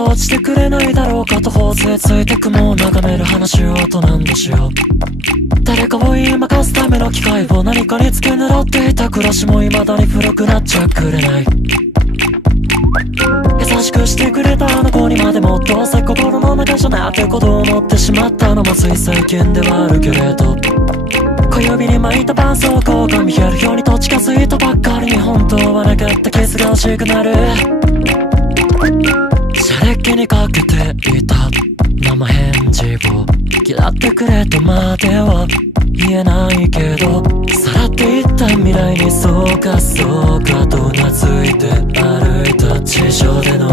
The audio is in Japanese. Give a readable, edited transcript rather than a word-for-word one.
落ちてくれないだろうかと頬杖ついて雲を眺める話をあと何度しよう。誰かを言いまかすための機械を何かに付け狙っていた暮らしも未だに古くなっちゃくれない。優しくしてくれたあの子にまでもどうせ心の中じゃなってことを思ってしまったのもつい最近ではあるけれど、小指に巻いた絆創膏が見えるようにと近づいたばっかりに本当はなかったキスが欲しくなる。車列にかけていた生返事を嫌ってくれとまでは言えないけど、さらっていった未来にそうかそうかとうなずいて歩いた地上での